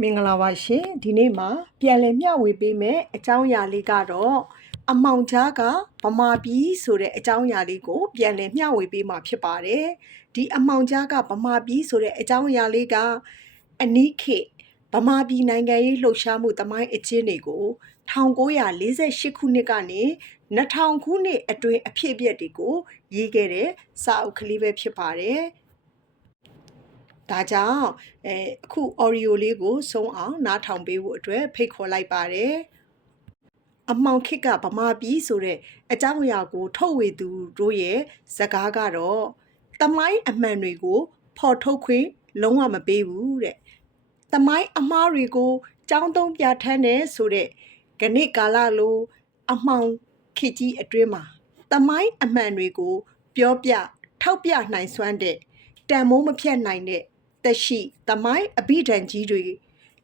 မင်္ဂလာပါရှင်ဒီနေ့မှာပြန်လည်မျှဝေပေးမယ်အကြောင်းအရာလေးကတော့အမောင်ကြားကဗမာပြည်ဆိုတဲ့အကြောင်းအရာလေးကိုပြန်လည်မျှဝေပေးမှာဖြစ်ပါတယ်ဒီအမောင်ကြားကဗမာပြည်ဆိုတဲ့အကြောင်းအရာလေးကအနီးခေတ်ဗမာပြည်နိုင်ငံရေးလှုပ်ရှားမှုသမိုင်းအကျဉ်းတွေကို1948ခုနှစ်ကနေ2000ခုနှစ်အတွင်းအဖြစ်အပျက်တွေကိုရေးခဲ့တဲ့စာအုပ်ကလေးပဲဖြစ်ပါတယ်ဒါကြောင့်အခု audio လေးကိုဆုံးအောင်နားထောင်ပေးဖို့အတွက်ဖိတ်ခေါ်လိုက်ပါတယ်အမောင်ခေတ်ကဗမာပြည်ဆိုတဲ့အကြောင်းအရာကိုထုတ်ဝေသူတို့ရဲ့စကားကတော့သမိုင်းအမှန်တွေကိုဖော်ထုတ်ခွင့်လုံးဝမပေးဘူးတဲ့သမိုင်းအမှားတွေကိုကြောင်းသုံးပြဋ္ဌာန်းတဲ့ဆိုတဲ့ဂဏိကာလလိုအမောင်ခေတ်ကြီးအတွင်းမှာသမိုင်းအမှန်တွေကိုပြောပြထောက်ပြနိုင်စွမ်းတဲ့တန်မိုးမဖြတ်နိုင်တဲ့သက်ရှိသမိုင်းအဘိဓမ္မာကြီးတွေ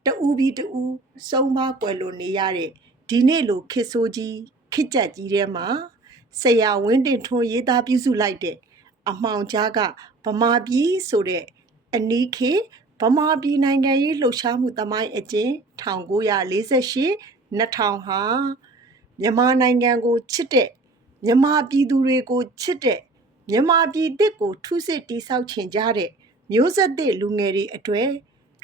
တဦးပြီးတဦးစုံပါကွယ်လွန်နေရတဲ့ဒီနေ့လိုခေတ်ဆိုးကြီးခေတ်ကြက်ကြီးထဲမှာဆရာဝင်းတင်ထွန်းရေးသားပြုစုလိုက်တဲ့အမောင်ကြားကဗမာပြည်ဆိုတဲ့အနီးခေတ်ဗမာပြည်နိုင်ငံရေးလှုပ်ရှားမှုသမိုင်းအကျဉ်း1948 2000ဟာမြန်မာနိုင်ငံကိုချစ်တဲ့မြန်မာပြည်သူတွေကိုချစ်တဲ့မြန်မာပြည်တစ်ကိုထူးစစ်တိဆောက်ချင်ကြတဲ့မျိုးဆက်သစ်လူငယ်တွေအတွက်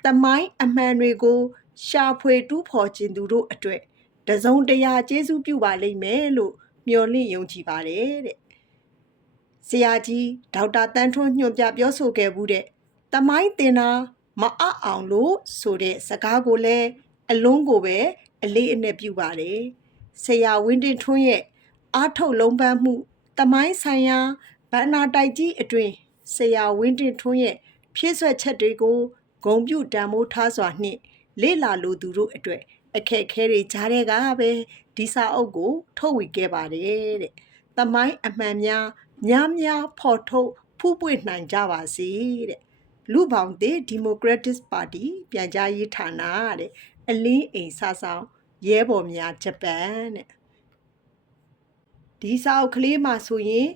သမိုင်းအမှန်တွေကိုရှာဖွေတူးဖော်ခြင်းသူတို့အတွက်တစုံတရာကျေးဇူးပြုပါလိမ့်မယ်လို့မျှော်လင့်ယုံကြည်ပါတယ်တဲ့ဆရာကြီးဒေါက်တာတန်းထွန်းညွှန်ပြပြောဆိုခဲ့မှုတဲ့သမိုင်းသင်တာမအပ်အောင်လို့ဆိုတဲ့စကားကိုလည်းအလုံးကိုပဲအလေးအနက်ပြုပါတယ်ဆရာဝင်းတင်ထွန်းရဲ့အားထုတ်လုံးပန်းမှုသမိုင်းဆိုင်ရာဗန္နာတိုက်ကြီးအတွင်ဆရာဝင်းတင်ထွန်းရဲ့ဖြည့်ဆွတ်ချက်တွေကိုဂုံပြုတန်မိုးထားစွာနှင့်လေ့လာလိုသူတို့အတွက်အခက်အခဲတွေကြားတဲ့ကပဲဒီစာအုပ်ကိုထုတ်ဝေခဲ့ပါတယ်တဲ့သမိုင်းအမှန်များများဖော်ထုတ်ဖူးပွင့်နိုင်ကြပါစေတဲ့လူပေါင်းတဲ့ဒီမိုကရက်တစ်ပါတီပြန်ကြားရေးဌာနတဲ့အလင်းအိမ်ဆဆောင်ရဲဘော်များဂျပန်တဲ့ဒီစာအုပ်ကလေးမှာဆိုရင်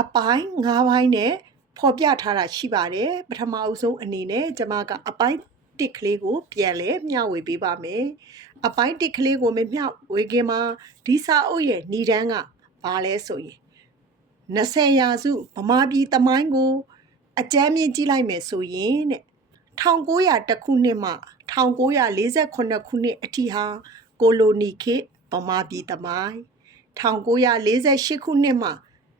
အပိုင်း9ပိုင်းနဲ့ဖော်ပြထားတာရှိပါတယ်ပထမအဦးဆုံးအနေနဲ့ကျွန်မကအပိုင်း1ကလေးကိုပြန်လဲမျှဝေပေးပါမယ်အပိုင်း1ကလေးကိုမမျှဝေခင်မှာဒီစာအုပ်ရဲ့ဏ္ဍန်ကဘာလဲဆိုရင်20ရာစုဗမာပြည်သမိုင်းကိုအကြမ်းမြင့်ကြည့်လိုက်မယ်ဆိုရင်တဲ့1900ခုနှစ်မှ1948ခုနှစ်အထိဟာကိုလိုနီခေတ်ဗမာပြည်သမိုင်း1948ခုနှစ်မှ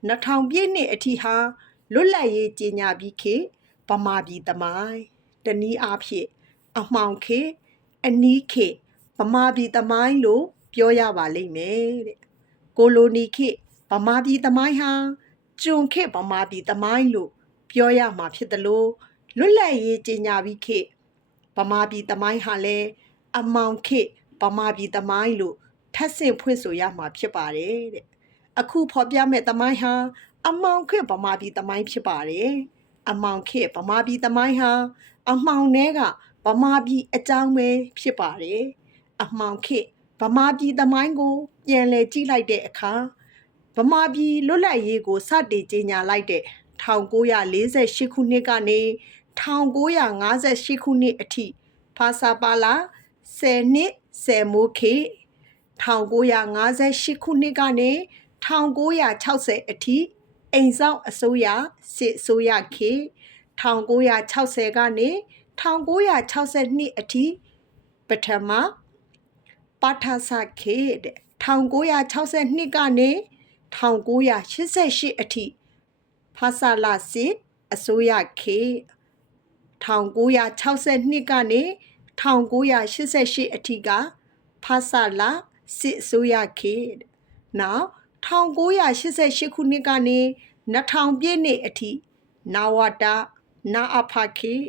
2000ပြည့်နှစ်အထိဟာလွတ်လပ်ရေးကြေညာပြီးခေတ်ဗမာပြည်သမိုင်းတနည်းအားဖြင့်အမှောင်ခေတ်အနီးခေတ်ဗမာပြည်သမိုင်းလို့ပြောရပါလိမ့်မယ်တဲ့ကိုလိုနီခေတ်ဗမာပြည်သမိုင်းဟာကျွန်ခေတ်ဗမာပြည်သမိုင်းလို့ပြောရမှာဖြစ်တယ်လို့လွတ်လပ်ရေးကြေညာပြီးခေတ်ဗမာပြည်သမိုင်းဟာလည်းအမှောင်ခေတ်ဗမာပြည်သမိုင်းလို့ထပ်ဆင့်ဖွင့်ဆိုရမှာဖြစ်ပါတယ်တဲ့အခုဖော်ပြမဲ့သမိုင်းဟာအမှောင်ခေတ်ဗမာပြည်သမိုင်းဖြစ်ပါတယ်အမှောင်ခေတ်ဗမာပြည်သမိုင်းဟာအမှောင်ထဲကဗမာပြည်အကြောင်းပဲဖြစ်ပါတယ်အမှောင်ခေတ်ဗမာပြည်သမိုင်းကိုပြန်လည်ကြည့်လိုက်တဲ့အခါဗမာပြည်လွတ်လပ်ရေးကိုစတင်ကြေညာလိုက်တဲ့1948ခုနှစ်ကနေ1958ခုနှစ်အထိဖာစာပါလာ10နှစ်10မိုးခေတ်1958ခုနှစ်ကနေ1960အထိအိမ်ဆောင်အစိုးရစစ်အစိုးရခေတ်1960ကနေ1962အထိပထမပါထဆခေတ်1962ကနေ1988အထိဖာစာလာစစ်အစိုးရခေတ်1962ကနေ1988အထိကဖာစာလာစစ်အစိုးရခေတ်နောက်1988ခုနှစ်ကနေ2000ပြည့်နှစ်အထိနဝတနအဖခေတ်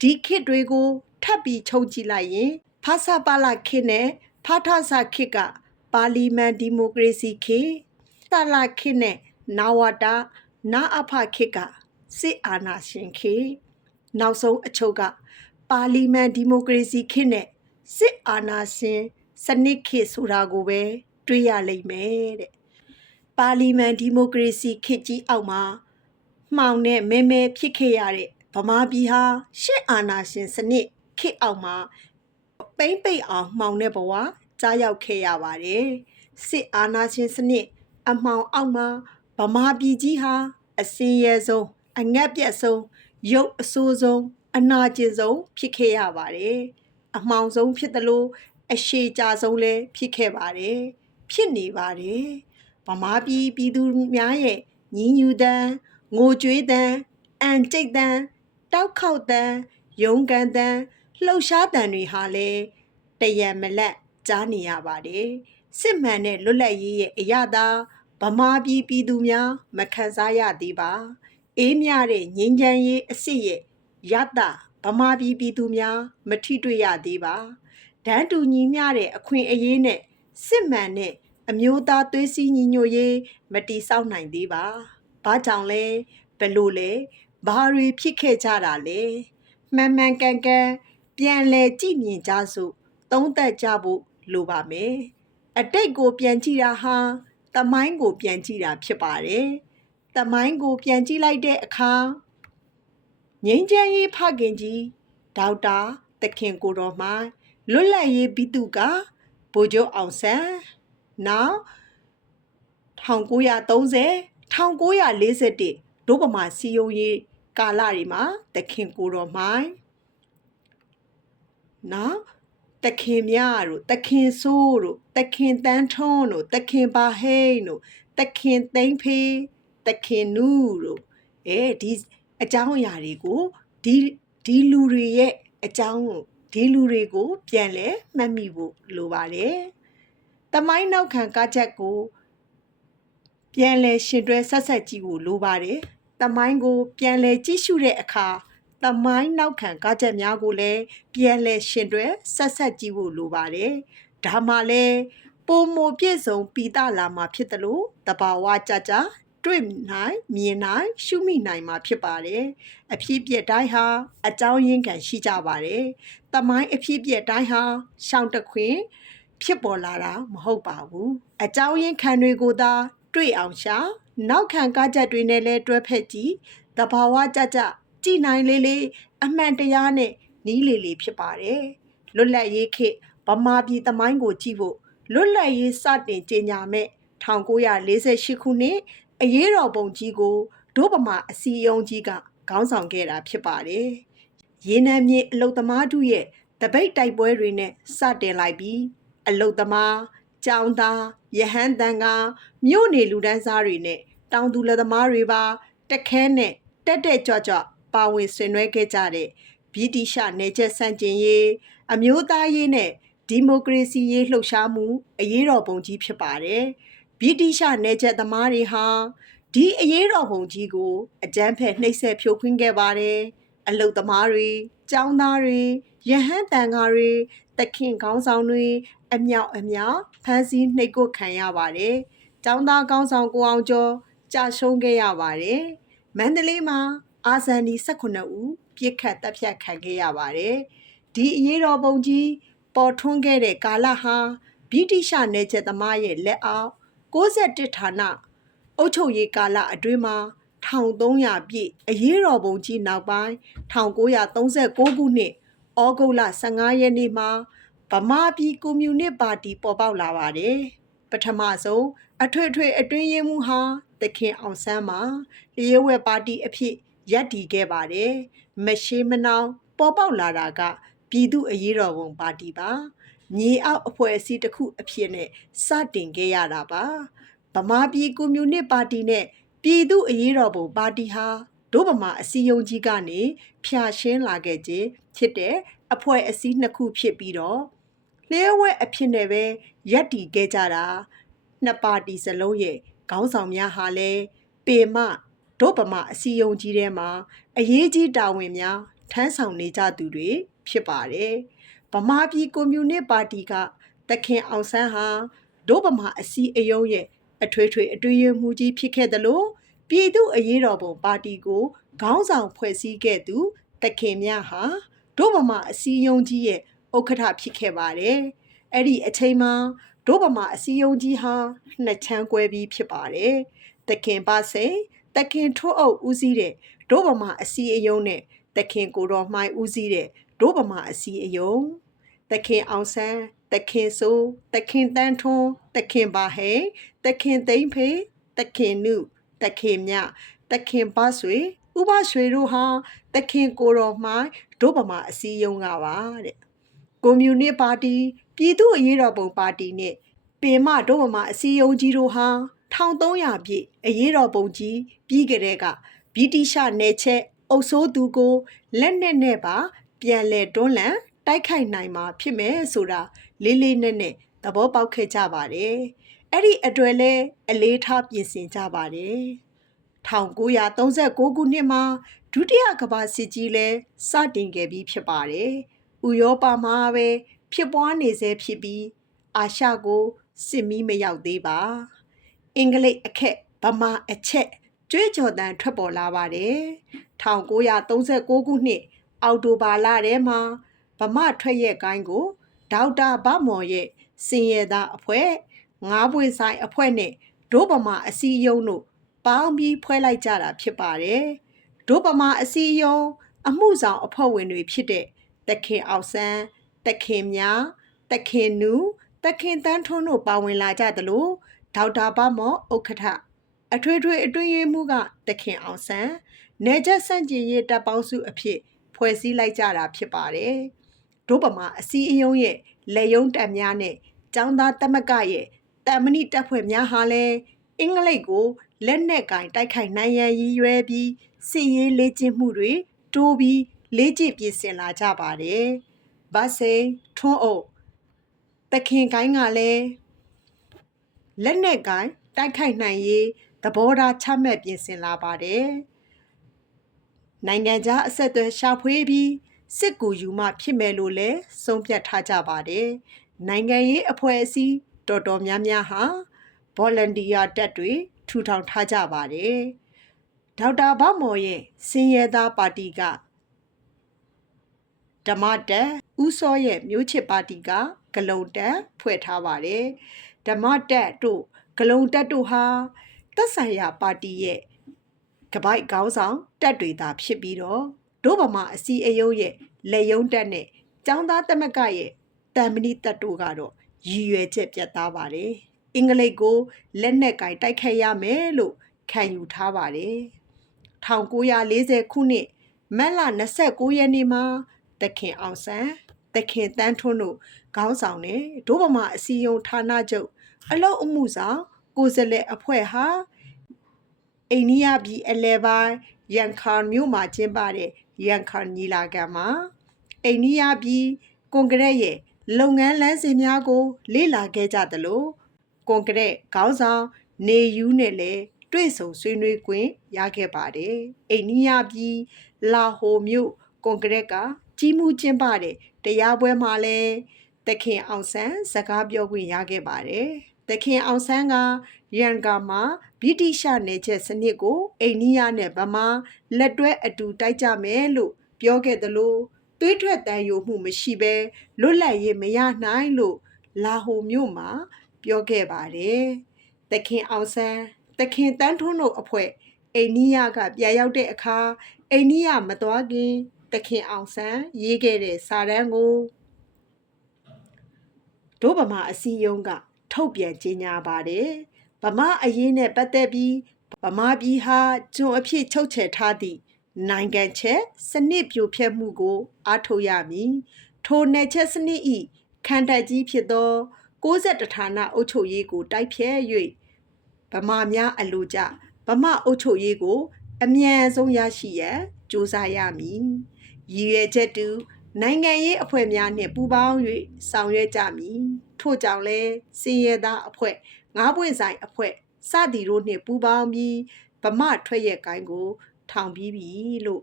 ဒီခေတ်တွေကိုထပ်ပြီးချုပ်ကြည့်လိုက်ရင်ဖာစာပါလာခေတ်နဲ့ဖာထဆခေတ်ကပါလီမန်ဒီမိုကရေစီခေတ်ဆလာခေတ်နဲ့နဝတနအဖခေတ်ကစစ်အာဏာရှင်ခေတ်နောက်ဆုံးအချုပ်ကပါလီမန်ဒီမိုကရေစီခေတ်နဲ့စစ်အာဏာရှင်စနစ်ခေတ်ဆိုတာကိုပဲတွေ့ရလိမ့်မယ်တဲ့ပါလီမန်ဒီမိုကရေစီခေတ်ကြီးအောက်မှာမှောင်နဲ့မဲမဲဖြစ်ခဲ့ရတဲ့ဗမာပြည်ဟာရှစ်အာဏာရှင်စနစ်ခေတ်အောက်မှာ ပိမ့်ပိတ်အောင်မှောင်တဲ့ဘဝကြားရောက်ခဲ့ရပါတယ်စစ်အာဏာရှင်စနစ်အမှောင်အောက်မှာဗမာပြည်ကြီးဟာအစင်းရဲဆုံးအငတ်ပြတ်ဆုံးရုပ်အဆိုးဆုံးအနာကျင်ဆုံးဖြစ်ခဲ့ရပါတယ်အမှောင်ဆုံးဖြစ်တယ်လို့အရှိကြဆုံးလည်းဖြစ်ခဲ့ပါတယ်ဖြစ်နေပါတယ်ဗမာပြည်ပြည်သူများရဲ့ညီညူတမ်းငိုကြွေးတမ်းအန်ကျိတ်တမ်းတောက်ခေါက်တမ်းရုန်းကန်တမ်းလှုပ်ရှားတမ်းတွေဟာလည်းတရံမလတ်ကြားနေရပါတယ်စစ်မှန်တဲ့လွတ်လပ်ရေးရဲ့အရာသာဗမာပြည်ပြည်သူများမခံစားရသေးပါအေးမြတဲ့ငြိမ်းချမ်းရေးအစစ်ရဲ့ရတဗမာပြည်ပြည်သူများမထိတွေ့ရသေးပါဒန်းတူညီမျှတဲ့အခွင့်အရေးနဲ့စစ်မှန်တဲ့အမျိုးသားသွေးစည်းညီညွတ်ရေးမတည်ဆောက်နိုင်သေးပါဘာကြောင့်လဲဘယ်လိုလဲဘာတွေဖြစ်ခဲ့ကြတာလဲမှန်မှန်ကန်ကန်ပြန်လဲကြည့်မြင်ကြစို့သုံးသပ်ကြဖို့လိုပါမယ်အတိတ်ကိုပြန်ကြည့်တာဟာသမိုင်းကိုပြန်ကြည့်တာဖြစ်ပါတယ်သမိုင်းကိုပြန်ကြည့်လိုက်တဲ့အခါငြိမ်းချမ်းရေးဖခင်ကြီးဒေါက်တာသခင်ကိုတော်မှလွတ်လပ်ရေးပြည်သူကဗိုလ်ချုပ်အောင်ဆန်းနောက်1930 1941ဒုဗမာစီယုံရေးကာလတွေမှာသခင်ကိုတော်မှနောက်သခင်မြတို့သခင်ဆိုးတို့သခင်တန်းထွန်းတို့သခင်ဘာဟိန်းတို့သခင်သိန်းဖေးသခင်နူးတို့ဒီအကြောင်းအရာတွေကိုဒီလူတွေရဲ့အကြောင်းဒီလူတွေကိုပြန်လဲမှတ်မိဖို့လိုပါတယ်။တမိုင်းနောက်ခံကားချက်ကိုပြန်လဲရှင်တွဲဆက်ဆက်ကြည့်ဖို့လိုပါတယ်။တမိုင်းကိုပြန်လဲကြည့်ရှုတဲ့အခါတမိုင်းနောက်ခံကားချက်များကိုလည်းပြန်လဲရှင်တွဲဆက်ဆက်ကြည့်ဖို့လိုပါတယ်။ဒါမှလည်းပုံမပြည့်စုံပီတလာမှာဖြစ်တယ်လို့တဘာဝကြကြတွေ့နိုင်မြင်နိုင်ရှုမိနိုင်မှာဖြစ်ပါတယ်အဖြစ်ပြက်တိုင်းဟာအကြောင်းရင်းခံရှိကြပါတယ်တမိုင်းအဖြစ်ပြက်တိုင်းဟာရှောင်းတခွင်ဖြစ်ပေါ်လာတာမဟုတ်ပါဘူးအကြောင်းရင်းခံတွေကိုသာတွေ့အောင်ရှာနောက်ခံကားချက်တွေနဲ့လဲတွဲဖက်ကြည့်တဘာဝကြကြကြည်နိုင်လေးလေးအမှန်တရားနဲ့နီးလေလေဖြစ်ပါတယ်လွတ်လပ်ရေးခေတ်ဗမာပြည်တမိုင်းကိုကြည့်ဖို့လွတ်လပ်ရေးစတင်ကြေညာမဲ့1948ခုနှစ်အရေးတော်ပုံကြီးကိုဒုဗမာအစည်းအရုံးကြီးကခေါင်းဆောင်ခဲ့တာဖြစ်ပါတယ်။ရေနံမြေအလုတ်သမားတို့ရဲ့တပိတ်တိုက်ပွဲတွေနဲ့စတင်လိုက်ပြီးအလုတ်သမားကျောင်းသားရဟန်းတန်ကမြို့နေလူဒန်းစားတွေနဲ့တောင်သူလက်သမားတွေပါတခဲနဲ့တက်ကြွကြွပါဝင်ဆင်နွှဲခဲ့ကြတဲ့ဗြိတိရှနယ်ချက်ဆန့်ကျင်ရေးအမျိုးသားရေးနဲ့ဒီမိုကရေစီရေးလှုပ်ရှားမှုအရေးတော်ပုံကြီးဖြစ်ပါတယ်။ဗြိတိရှနယ်ချက်သမားတွေဟာဒီအရေးတော်ပုံကြီးကိုအကြမ်းဖက်နှိပ်စက်ဖြိုခွင်းခဲ့ပါတယ်။အလုတ်သမားတွေကျောင်းသားတွေရဟန်းတန်ဃာတွေသခင်ခေါင်းဆောင်တွေအမြောက်ဖမ်းဆီးနှိပ်ကွပ်ခံရပါတယ်။ကျောင်းသားခေါင်းဆောင်ကိုအောင်ကျော်ကြာရှုံးခဲ့ရပါတယ်။မန္တလေးမှာအာဇန်ဒီ18ဦးပြစ်ခတ်တပ်ဖြတ်ခံခဲ့ရပါတယ်။ဒီအရေးတော်ပုံကြီးပေါ်ထွန်းခဲ့တဲ့ကာလဟာဗြိတိရှနယ်ချက်သမားရဲ့လက်အောက်61ဌာနအုပ်ချုပ်ရေးကာလအတွင်းမှာ1300ပြည့်အရေးတော်ပုံကြီးနောက်ပိုင်း1939ခုနှစ်ဩဂုတ်လ15ရက်နေ့မှာဗမာပြည်ကွန်မြူနစ်ပါတီပေါ်ပေါက်လာပါတယ်။ပထမဆုံးအထွေထွေအတွင်းရေးမှူးဟာသခင်အောင်ဆန်းမှာလျှို့ဝှက်ပါတီအဖြစ်ရပ်တည်ခဲ့ပါတယ်။မရှိမနှောင်ပေါ်ပေါက်လာတာကပြည်သူ့အရေးတော်ပုံပါတီပါ။မြေအောက်အဖွဲ့အစည်းတစ်ခုအဖြစ်နဲ့စတင်ခဲ့ရတာပါ။ဗမာပြည်ကွန်မြူနစ်ပါတီနဲ့ပြည်သူ့အရေးတော်ပုံပါတီဟာဒုဗမာအစည်းအရုံးကြီးကနေဖြာရှင်းလာခဲ့ခြင်းဖြစ်တဲ့အဖွဲ့အစည်းနှစ်ခုဖြစ်ပြီးတော့လျှို့ဝှက်အဖြစ်နဲ့ပဲရပ်တည်ခဲ့ကြတာနှစ်ပါတီစလုံးရဲ့ခေါင်းဆောင်များဟာလည်းပေမဒုဗမာအစည်းအရုံးကြီးထဲမှာအရေးကြီးတာဝန်များထမ်းဆောင်နေကြသူတွေဖြစ်ပါတယ်။ဗမာပြည်ကွန်မြူနစ်ပါတီကသခင်အောင်ဆန်းဟာဒုဗမာအစည်းအရုံးရဲ့အထွေထွေအတွင်းရေးမှူးကြီးဖြစ်ခဲ့တယ်လို့ပြည်သူ့အရေးတော်ပုံပါတီကိုခေါင်းဆောင်ဖွဲ့စည်းခဲ့သူသခင်မြဟာဒုဗမာအစည်းအရုံးကြီးရဲ့ဥက္ကဋ္ဌဖြစ်ခဲ့ပါတယ်။အဲ့ဒီအချိန်မှာဒုဗမာအစည်းအရုံးကြီးဟာနှစ်ချမ်းကွဲပြီးဖြစ်ပါတယ်။သခင်ပါစိန်သခင်ထွန်းအုပ်ဦးစီးတဲ့ဒုဗမာအစည်းအရုံးနဲ့သခင်ကိုတော်မှိုင်းဦးစီးတဲ့ဒုဗမာအစည်းအရုံးသ သခင်အောင်ဆန်းသခင်ဆိုသခင်တန်းထွန်းသခင်ပါဟဲသခင်သိမ့်ဖေသခင်နုသခင်မြသခင်ပါဆွေဥပရွှေတို့ဟာသခင်ကိုတော်မှဒုဗမာအစည်းအရုံးကပါတဲ့ကွန်မြူနစ်ပါတီပြည်သူ့အရေးတော်ပုံပါတီနဲ့ပင်မဒုဗမာအစည်းအရုံးကြီးတို့ဟာ1300ပြည့်အရေးတော်ပုံကြီးပြီးကြတဲ့ကဗြိတိရှနယ်ချက်အုပ်စိုးသူကိုလက်နက်နဲ့ပါပြန်လဲတွန်းလှန်တိုက်ခိုက်နိုင်မှာဖြစ်မယ်ဆိုတာလေးလေးနက်နက်သဘောပေါက်ခဲ့ကြပါတယ်။အဲ့ဒီအတွက်လဲအလေးထားပြင်ဆင်ကြပါတယ်။1939ခုနှစ်မှာဒုတိယကမ္ဘာစစ်ကြီးလဲစတင်ခဲ့ပြီးဖြစ်ပါတယ်။ဥရောပမှာပဲဖြစ်ပွားနေဆဲဖြစ်ပြီးအာရှကိုစစ်မီးမရောက်သေးပါ။အင်္ဂလိပ်အခက်ဗမာအချက်ကြွေးကြော်သံထွက်ပေါ်လာပါတယ်။1939ခုနှစ်အောက်တိုဘာလထဲမှာဗမာထွက်ရက်ကိုင်းကိုဒေါက်တာဗမော်ရဲ့စင်ရသားအဖွဲ့ငါးပွင့်ဆိုင်အဖွဲ့နဲ့ဒို့ဗမာအစည်းအရုံးတို့ပေါင်းပြီးဖွဲ့လိုက်ကြတာဖြစ်ပါတယ်။ဒို့ဗမာအစည်းအရုံးအမှုဆောင်အဖွဲ့ဝင်တွေဖြစ်တဲ့သခင်အောင်ဆန်းသခင်မြသခင်နူသခင်တန်းထွန်းတို့ပါဝင်လာကြသလိုဒေါက်တာဗမော်ဥက္ကဋ္ဌအထွေထွေအတွင်းရေးမှူးကသခင်အောင်ဆန်းနေချက်စန့်ကျင်ရေးတပ်ပေါင်းစုအဖြစ်ဖွဲ့စည်းလိုက်ကြတာဖြစ်ပါတယ်။ဒုဗမာအစည်းအရုံးရဲ့လက်ယုံတပ်များနဲ့ကျောင်းသားသမဂ္ဂရဲ့တမ္မဏိတပ်ဖွဲ့များဟာလည်းအင်္ဂလိပ်ကိုလက်နက်ကင်တိုက်ခိုက်နိုင်ရန်ရည်ရွယ်ပြီးစစ်ရေးလေ့ကျင့်မှုတွေတိုးပြီးလေ့ကျင့်ပြင်ဆင်လာကြပါတယ်။ဗတ်စိန်ထွန်းအုပ်သခင်ကိုင်းကလည်းလက်နက်ကင်တိုက်ခိုက်နိုင်ရေးသဘောထားချမှတ်ပြင်ဆင်လာပါတယ်။နိုင်ငံခြားအဆက်အသွယ်ရှာဖွေပြီးစစ်ကူယူမှဖြစ်မယ်လို့လည်းဆုံးဖြတ်ထားကြပါတယ်။နိုင်ငံရေးအဖွဲ့အစည်းတော်တော်များများဟာ volunteer တပ်တွေထူထောင်ထားကြပါတယ်။ဒေါက်တာဗမော်ရဲ့စင်ရဲသားပါတီကဓမ္မတပ်ဦးစောရဲ့မျိုးချစ်ပါတီကဂလုံတပ်ဖွဲ့ထားပါတယ်။ဓမ္မတပ်တို့ဂလုံတပ်တို့ဟာသက်ဆိုင်ရာပါတီရဲ့ကပိုက်ခေါင်းဆောင်တပ်တွေသာဖြစ်ပြီးတော့ဒို့ဗမာအစည်းအရုံးရဲ့လက်ယုံတပ်နဲ့ကျောင်းသားသမဂ္ဂရဲ့တမ္မဏိတပ်တို့ကတော့ရည်ရွယ်ချက်ပြတ်သားပါတယ်။အင်္ဂလိပ်ကိုလက်နက်ကင်တိုက်ခိုက်ရမယ်လို့ခံယူထားပါတယ်။1940ခုနှစ်မတ်လ29ရက်နေ့မှာသခင်အောင်ဆန်းသခင်တန်းထွန်းတို့ခေါင်းဆောင်တဲ့ဒို့ဗမာအစည်းအရုံးဌာနချုပ်အလုပ်အမှုဆောင်ကိုယ်စားလှယ်အဖွဲ့ဟာအိန္ဒိယပြည်အလဲပိုင်းရန်ခါမြို့မှာကျင်းပတဲ့ရန်ခါညီလာခံမှာအိန္ဒိယပြည်ကွန်ဂရက်ရဲ့လုပ်ငန်းလမ်းစဉ်များကိုလေ့လာခဲ့ကြသလိုကွန်ဂရက်ခေါင်းဆောင်နေယူးနဲ့လည်းတွေ့ဆုံဆွေးနွေးခွင့်ရခဲ့ပါတယ်။အိန္ဒိယပြည်လာဟိုမြို့ကွန်ဂရက်ကကြီးမှုကျင်းပတဲ့တရားပွဲမှာလည်းသခင်အောင်ဆန်းစကားပြောခွင့်ရခဲ့ပါတယ်။သခင်အောင်ဆန်းကရန်ကာမှာဗြိတိရှနယ်ချက်စနစ်ကိုအိန္ဒိယနဲ့ဗမာလက်တွဲအတူတိုက်ကြမယ်လို့ပြောခဲ့သလိုသွေးထွက်တန်ယိုမှုမရှိဘဲလွတ်လပ်ရေးမရနိုင်လို့လာဟိုမြို့မှာပြောခဲ့ပါတယ်။သခင်အောင်ဆန်းသခင်တန်းထွန်းတို့အဖွဲ့အိန္ဒိယကပြန်ရောက်တဲ့အခါအိန္ဒိယမသွားခင်သခင်အောင်ဆန်းရေးခဲ့တဲ့စာတမ်းကိုဒို့ဗမာအစည်းအရုံးကထုတ်ပြန်ကြေညာပါတယ်။ဗမာအရေးနဲ့ပတ်သက်ပြီးဗမာပြည်ဟာကျွန်အဖြစ်ချုပ်ချယ်ထားသည့်နိုင်ငံချက်စနစ်ပြိုဖျက်မှုကိုအားထုတ်ရမည်။ထိုနယ်ချက်စနစ်၏ခံတပ်ကြီးဖြစ်သော61ဌာနအုပ်ချုပ်ရေးကိုတိုက်ဖျက်၍ဗမာများအလိုကျဗမာအုပ်ချုပ်ရေးကိုအမြန်ဆုံးရရှိရန်ကြိုးစားရမည်။ရည်ရွယ်ချက်တူနိုင်ငံရေးအဖွဲ့များနှင့်ပူးပေါင်း၍ဆောင်ရွက်ကြမည်ထို့ကြောင့်လည်းစင်ရသားအဖွဲ့ငါးပွင့်ဆိုင်အဖွဲ့စသည်တို့နှင့်ပူးပေါင်းပြီးဗမာထွက်ရက်ကိုင်းကိုထောင်ပြီးပြီလို့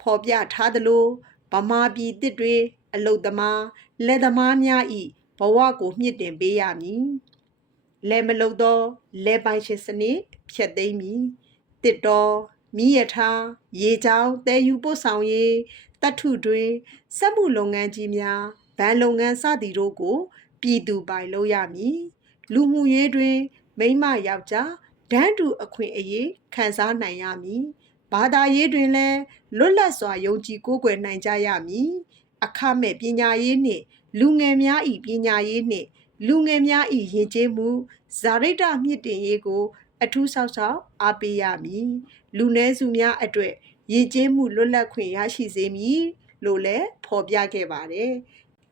ဖော်ပြထားသလိုဗမာပြည်တစ်တွေအလုတ်သမားလက်သမားများ၏ဘဝကိုမြင့်တင်ပေးရမည်လက်မလုသောလက်ပိုင်ရှင်စနစ်ဖျက်သိမ်းမည်တစ်တော်မီးရထားရေချောင်းတဲယူပို့ဆောင်ရေးတထုတွင်စက်မှုလုပ်ငန်းကြီးများဗန်လုပ်ငန်းစသည်တို့ကိုပြည်သူပိုင်လုပ်ရမည်လူမှုရေးတွင်မိန်းမယောက်ျားတန်းတူအခွင့်အရေးခံစားနိုင်ရမည်ဘာသာရေးတွင်လည်းလွတ်လပ်စွာယုံကြည်ကိုးကွယ်နိုင်ကြရမည် အခမဲ့ပညာရေးနှင့်လူငယ်များ၏ပညာရေးနှင့်လူငယ်များ၏ယဉ်ကျေးမှုဇာတိတမြင့်တင်ရေးကိုအထူးဆောက်ရှောက်အားပေးရမည်လူနည်းစုများအတွက်ယဉ်ကျေးမှုလွတ်လပ်ခွင့်ရရှိစေမည်လို့လည်းဖော်ပြခဲ့ပါတယ်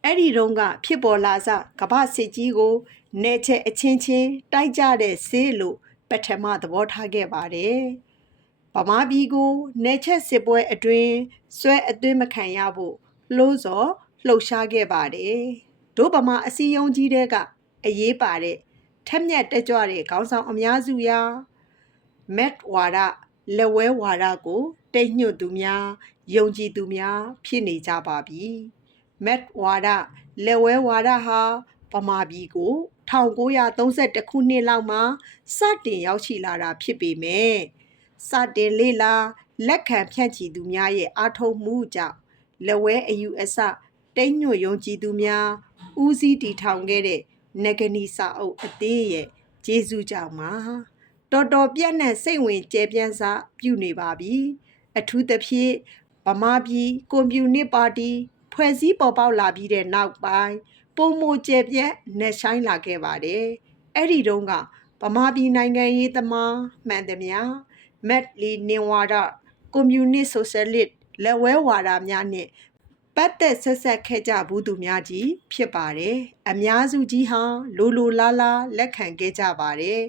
အဲ့ဒီတုန်းကဖြစ်ပေါ်လာစကမ္ဘာစစ်ကြီးကိုနယ်ချက်အချင်းချင်းတိုက်ကြတဲ့ဆေးလို့ပထမသဘောထားခဲ့ပါတယ်ဗမာပြည်ကိုနယ်ချက်စစ်ပွဲအတွင်းဆွဲအသွင်းမခံရဖို့လှုံ့ဆော်လှုပ်ရှားခဲ့ပါတယ်ဒို့ဗမာအစည်းအရုံးကြီးတဲ့ကအရေးပါတဲ့ထက်မြက်တက်ကြွတဲ့ခေါင်းဆောင်အများစုရာမက်ဝါဒလက်ဝဲဝါဒကိုတိတ်ညွတ်သူများယုံကြည်သူများဖြစ်နေကြပါပြီမက်ဝါဒလက်ဝဲဝါဒဟာဗမာပြည်ကို1931ခုနှစ်လောက်မှာစတင်ရောက်ရှိလာတာဖြစ်ပေမဲ့စတင်လေလာလက်ခံဖြန့်ချီသူများရဲ့အားထုတ်မှုကြောင့်လက်ဝဲအယူအဆတိတ်ညွတ်ယုံကြည်သူများဦးစီးတည်ထောင်ခဲ့တဲ့နဂနီစာအုပ်အသေးရဲ့ကျေးဇူးကြောင့်ပါတော်တော်ပြန့်နှံ့စိတ်ဝင်ကျယ်ပြန့်စွာပြုနေပါပြီအထူးသဖြင့်ဗမာပြည်ကွန်မြူနစ်ပါတီဖွဲ့စည်းပေါ်ပေါက်လာပြီးတဲ့နောက်ပိုင်းပုံမကျယ်ပြန့်နှက်ဆိုင်လာခဲ့ပါတယ်အဲ့ဒီတုန်းကဗမာပြည်နိုင်ငံရေးသမားမှန်သမျှမက်လီနင်ဝါဒကွန်မြူနစ်ဆိုရှယ်လစ်လက်ဝဲဝါဒများနဲ့ပတ်သက်ဆက်ဆက်ခဲ့ကြဘူးသူများကြီးဖြစ်ပါတယ်အများစုကြီးဟာလိုလားလက်ခံခဲ့ကြပါတယ်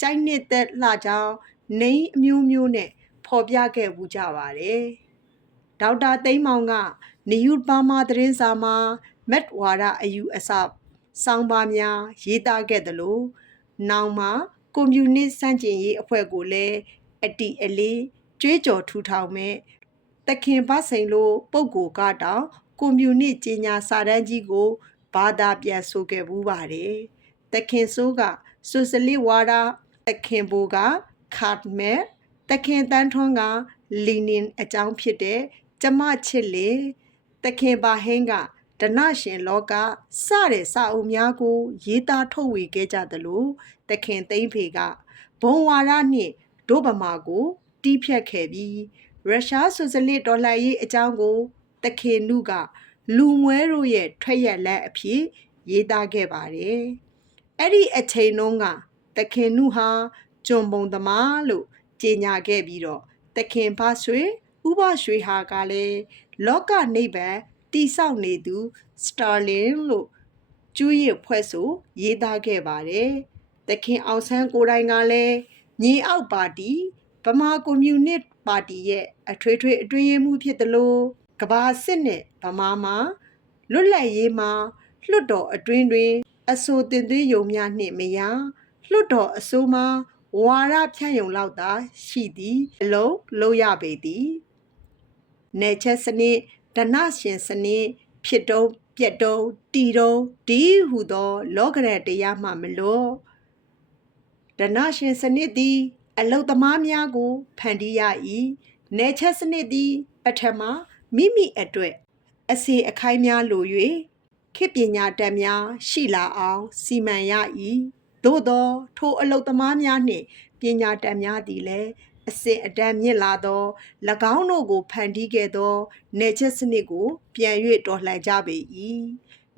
ကြိုက်နှစ်သက်လှကြောင်းနေအမျိုးမျိုးနဲ့ဖော်ပြခဲ့ဘူးကြပါတယ်ဒေါက်တာသိန်းမောင်ကနယူးဘာမာသတင်းစာမှာမက်ဝါဒအယူအဆစောင်းပါများရေးသားခဲ့သလိုနောင်မှာကွန်မြူနစ်စန့်ကျင်ရေးအဖွဲ့ကိုလည်းအတိအလေးကြွေးကြော်ထူထောင်မဲ့တခင်ဘစိန်လိုပုဂ္ဂိုလ်ကတော့ကွန်မြူနစ်ကြီးညာစာတမ်းကြီးကိုဘာသာပြန်ဆိုခဲ့ဘူးပါတယ်တခင်ဆိုးကဆိုရှယ်လစ်ဝါဒတခင်ဘိုကခတ်မဲတခင်တန်းထွန်းကလီနင်အကြောင်းဖြစ်တဲ့ကျမချစ်လေတခင်ပါဟင်းကဒနရှင်လောကစတဲ့စာအုပ်များကိုရေးသားထုတ်ဝေခဲ့ကြသလိုတခင်သိန်းဖေကဘုံဝါဒနှင့်ဒို့ဗမာကိုတီးဖြတ်ခဲ့ပြီးရုရှားဆိုရှယ်လစ်တော်လှန်ရေးအကြောင်းကိုတခင်နုကလူမွဲတို့ရဲ့ထွက်ရက်လက်အဖြစ်ရေးသားခဲ့ပါတယ်အဲ့ဒီအချိန်တုန်းကတခင်နုဟာကျွံပုံသမားလို့ကြေညာခဲ့ပြီးတော့တခင်ဖဆွေဥပရွှေဟာကလည်းလောကနိဗ္ဗာန်တည်ဆောက်နေသူစတာလင်လို့ကျူးရဖွဲ့ဆိုရေးသားခဲ့ပါတယ်တခင်အောင်ဆန်းကိုယ်တိုင်ကလည်းညီအောက်ပါတီဗမာကွန်မြူနစ်ပါတီရဲ့အထွေထွေအတွင်းရေးမှူးဖြစ်တယ်လို့ကဘာစစ်နဲ့ဗမာမှာလွတ်လပ်ရေးမှာလွတ်တော်အတွင်းတွင်အဆိုတင်သွင်းယုံများနှင့်မရလွတ်တော်အဆိုမှာဝါရဖြန့်ယုံလောက်သာရှိသည်အလုံးလို့ရပေသည်နယ်ချက်စနစ်ဒနရှင်စနစ်ဖြစ်တုံးပြက်တုံးတီတုံးဒီဟုသောလောကရန်တရားမှမလို့ဒနရှင်စနစ်သည်အလုသမားများကိုဖန်တီးရ၏နယ်ချက်စနစ်သည်ပထမမိမိအတွက်အစီအခိုင်းများလို၍ခေတ်ပညာတတ်များရှိလာအောင်စီမံရ၏သို့သောထိုအလုသမားများနှင့်ပညာတတ်များသည်လည်းအစစ်အတန်းမြင့်လာသော၎င်းတို့ကိုဖန်တီးခဲ့သောနယ်ချက်စနစ်ကိုပြန်၍တော်လှန်ကြပေ၏